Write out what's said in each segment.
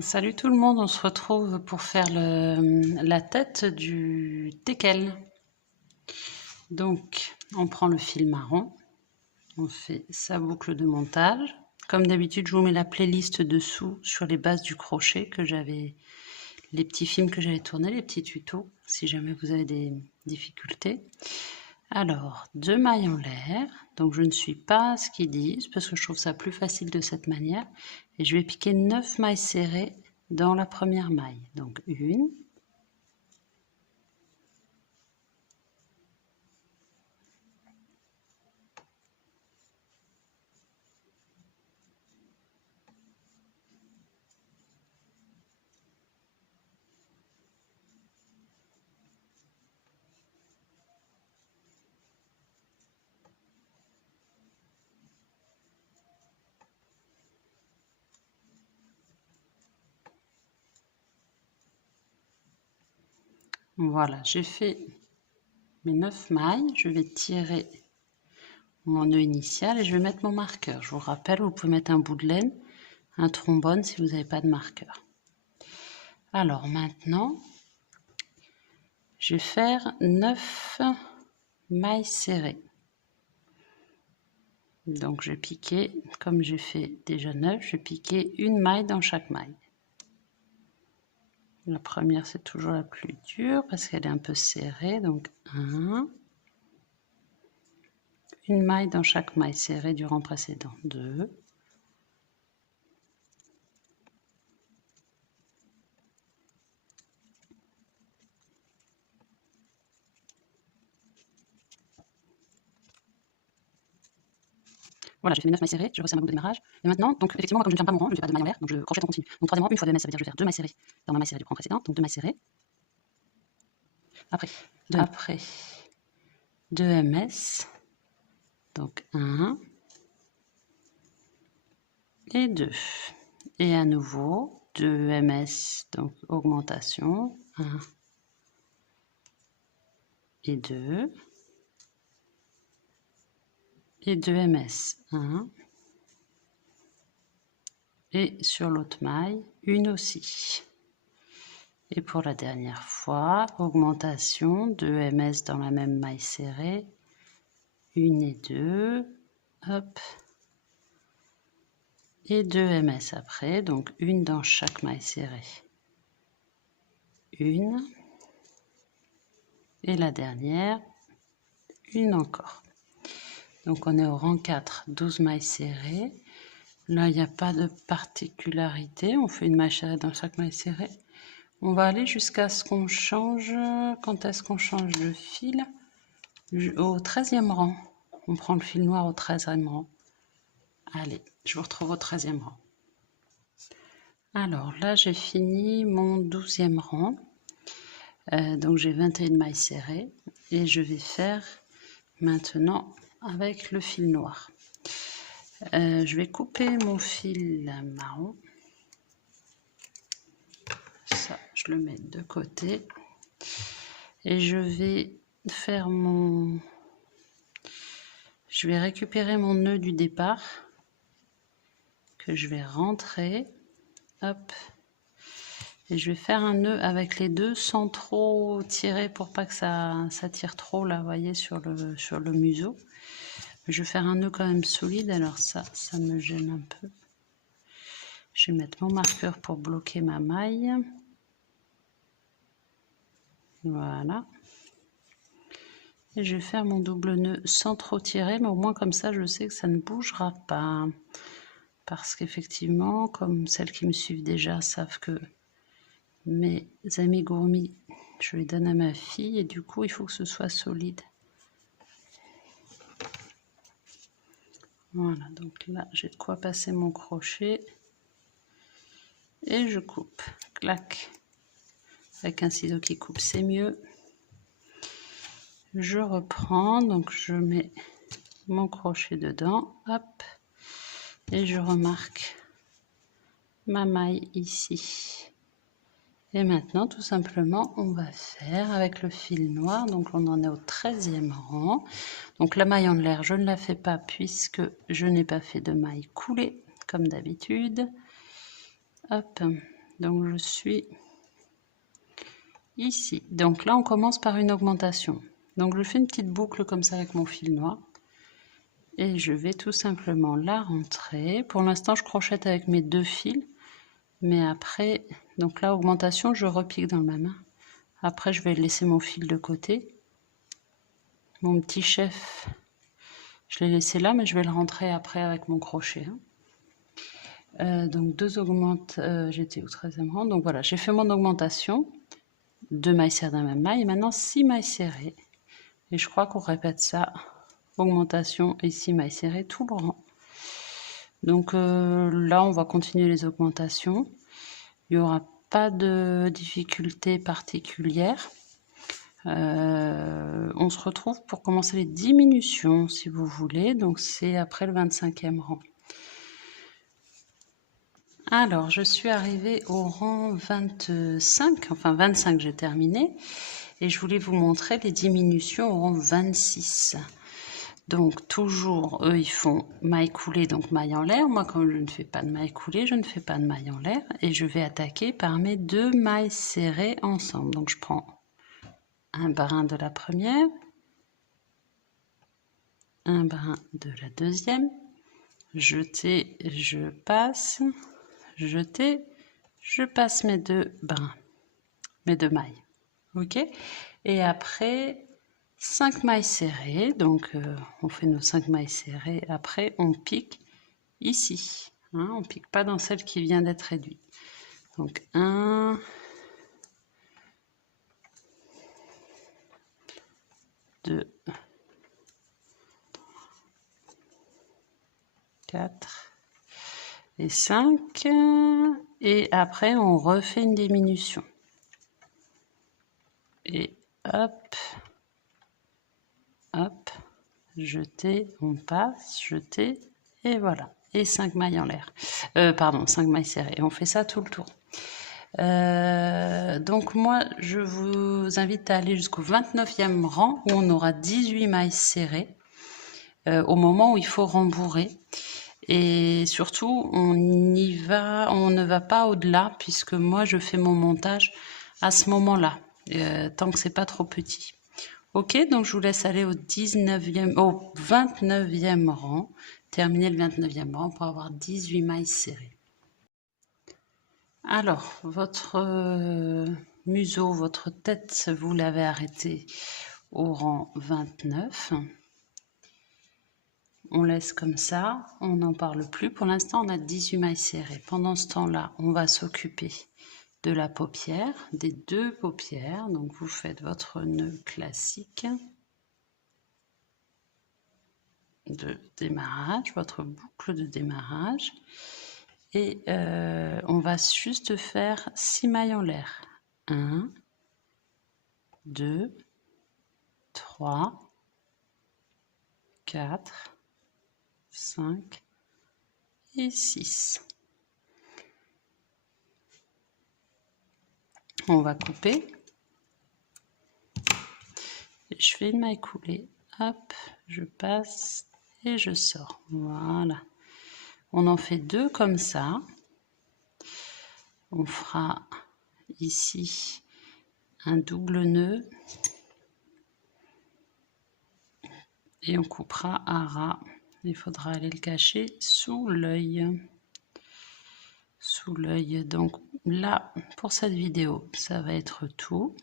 Salut tout le monde, on se retrouve pour faire la tête du teckel. Donc, on prend le fil marron, on fait sa boucle de montage. Comme d'habitude, je vous mets la playlist dessous sur les bases du crochet que j'avais, les petits films que j'avais tournés, les petits tutos, si jamais vous avez des difficultés. Alors, 2 mailles en l'air, donc je ne suis pas à ce qu'ils disent parce que je trouve ça plus facile de cette manière. Et je vais piquer 9 mailles serrées dans la première maille. Donc une, voilà, j'ai fait mes 9 mailles, je vais tirer mon nœud initial et je vais mettre mon marqueur. Je vous rappelle, vous pouvez mettre un bout de laine, un trombone si vous n'avez pas de marqueur. Alors maintenant, je vais faire 9 mailles serrées. Donc je vais piquer, comme j'ai fait déjà 9, je vais piquer une maille dans chaque maille. La première, c'est toujours la plus dure parce qu'elle est un peu serrée, donc 1. Une maille dans chaque maille serrée du rang précédent, 2. Voilà, j'ai fait mes 9 mailles serrées, je resserre ma boucle de démarrage. Et maintenant, donc effectivement, comme je ne tiens pas mon rang, je ne fais pas de maille en l'air, donc je crochette en continu. Donc troisième rang, une fois 2 ms, ça veut dire que je vais faire 2 mailles serrées dans ma maille serrée du rang précédent, donc 2 mailles serrées. Après 2 ms, donc 1 et 2. Et à nouveau, 2 ms, donc augmentation, 1 et 2. Et 2 ms, 1. Et sur l'autre maille, une aussi. Et pour la dernière fois, augmentation, 2 ms dans la même maille serrée, 1 et 2, hop, et 2 ms après, donc une dans chaque maille serrée, une, et la dernière, une encore. Donc on est au rang 4, 12 mailles serrées. Là, il n'y a pas de particularité, on fait une maille serrée dans chaque maille serrée. On va aller jusqu'à ce qu'on change, quand est-ce qu'on change de fil? Au 13e rang. On prend le fil noir au 13e rang. Allez, je vous retrouve au 13e rang. Alors là, j'ai fini mon 12e rang. Donc j'ai 21 mailles serrées. Et je vais faire maintenant avec le fil noir. Je vais couper mon fil marron. Ça, je le mets de côté. Et je vais faire mon... Je vais récupérer mon nœud du départ que je vais rentrer. Hop. Et je vais faire un nœud avec les deux sans trop tirer pour pas que ça tire trop là, vous voyez, sur le museau. Je vais faire un nœud quand même solide, alors ça me gêne un peu. Je vais mettre mon marqueur pour bloquer ma maille. Voilà. Et je vais faire mon double nœud sans trop tirer, mais au moins comme ça, je sais que ça ne bougera pas. Parce qu'effectivement, comme celles qui me suivent déjà savent que mes amigurumis, je les donne à ma fille et du coup, il faut que ce soit solide. Voilà, donc là, j'ai de quoi passer mon crochet. Et je coupe. Clac. Avec un ciseau qui coupe, c'est mieux. Je reprends, donc je mets mon crochet dedans. Hop. Et je remarque ma maille ici. Et maintenant, tout simplement, on va faire avec le fil noir. Donc, on en est au 13e rang. Donc, la maille en l'air, je ne la fais pas puisque je n'ai pas fait de maille coulée, comme d'habitude. Hop. Donc je suis ici. Donc là on commence par une augmentation. Donc je fais une petite boucle comme ça avec mon fil noir. Et je vais tout simplement la rentrer. Pour l'instant je crochette avec mes 2 fils. Mais après, donc là augmentation, je repique dans ma main. Après je vais laisser mon fil de côté. Mon petit chef, je l'ai laissé là, mais je vais le rentrer après avec mon crochet. Donc 2 augmentes, j'étais au 13e rang. Donc voilà, j'ai fait mon augmentation. 2 mailles serrées dans la même maille. Et maintenant 6 mailles serrées. Et je crois qu'on répète ça. Augmentation et 6 mailles serrées tout le rang. Donc là, on va continuer les augmentations. Il n'y aura pas de difficulté particulière. On se retrouve pour commencer les diminutions si vous voulez. Donc c'est après le 25e rang. Alors, je suis arrivée au rang 25, enfin 25 j'ai terminé. Et je voulais vous montrer les diminutions au rang 26. Donc toujours, eux, ils font maille coulée, donc maille en l'air. Moi, comme je ne fais pas de maille coulée, je ne fais pas de maille en l'air. Et je vais attaquer par mes 2 mailles serrées ensemble. Donc je prends un brin de la première, un brin de la deuxième, jeter, je passe, jeter, je passe mes 2 brins, mes 2 mailles. Ok? Et après, 5 mailles serrées, donc on fait nos 5 mailles serrées, après on pique ici, hein, on pique pas dans celle qui vient d'être réduite. Donc 1, 2, 4 et 5, et après on refait une diminution. Et hop, hop, jeter, on passe, jeter, et voilà. Et 5 mailles en l'air. Pardon, 5 mailles serrées. Et on fait ça tout le tour. Donc moi, je vous invite à aller jusqu'au 29e rang où on aura 18 mailles serrées au moment où il faut rembourrer. Et surtout, on ne va pas au-delà puisque moi, je fais mon montage à ce moment-là, tant que c'est pas trop petit. Ok, donc je vous laisse aller au 29e rang, terminer le 29e rang pour avoir 18 mailles serrées. Alors, votre museau, votre tête, vous l'avez arrêté au rang 29. On laisse comme ça, on n'en parle plus. Pour l'instant, on a 18 mailles serrées. Pendant ce temps-là, on va s'occuper de la paupière, des 2 paupières. Donc, vous faites votre nœud classique de démarrage, votre boucle de démarrage. Et on va juste faire 6 mailles en l'air. 1, 2, 3, 4, 5 et 6. On va couper. Et je fais une maille coulée. Hop, je passe et je sors. Voilà. On en fait 2 comme ça. On fera ici un double nœud. Et on coupera à ras. Il faudra aller le cacher sous l'œil. Sous l'œil. Donc là, pour cette vidéo, ça va être tout.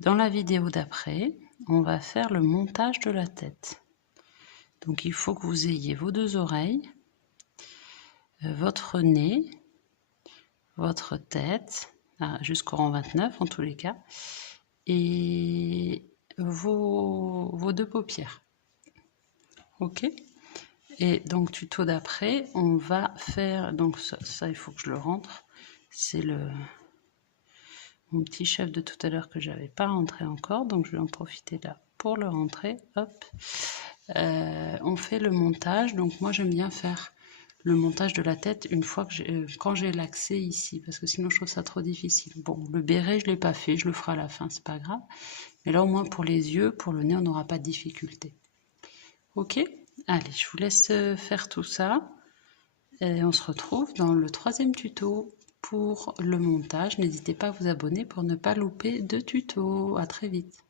Dans la vidéo d'après, on va faire le montage de la tête. Donc il faut que vous ayez vos 2 oreilles, votre nez, votre tête, jusqu'au rang 29 en tous les cas, et vos 2 paupières. Ok? Et donc tuto d'après, on va faire, donc ça il faut que je le rentre, c'est mon petit chef de tout à l'heure que j'avais pas rentré encore, donc je vais en profiter là pour le rentrer. Hop, on fait le montage. Donc moi j'aime bien faire le montage de la tête une fois que quand j'ai l'accès ici, parce que sinon je trouve ça trop difficile. Bon, le béret je l'ai pas fait, je le ferai à la fin, c'est pas grave. Mais là au moins pour les yeux, pour le nez, on n'aura pas de difficulté. Ok, allez, je vous laisse faire tout ça et on se retrouve dans le 3e tuto. pour le montage. N'hésitez pas à vous abonner pour ne pas louper de tutos. À très vite.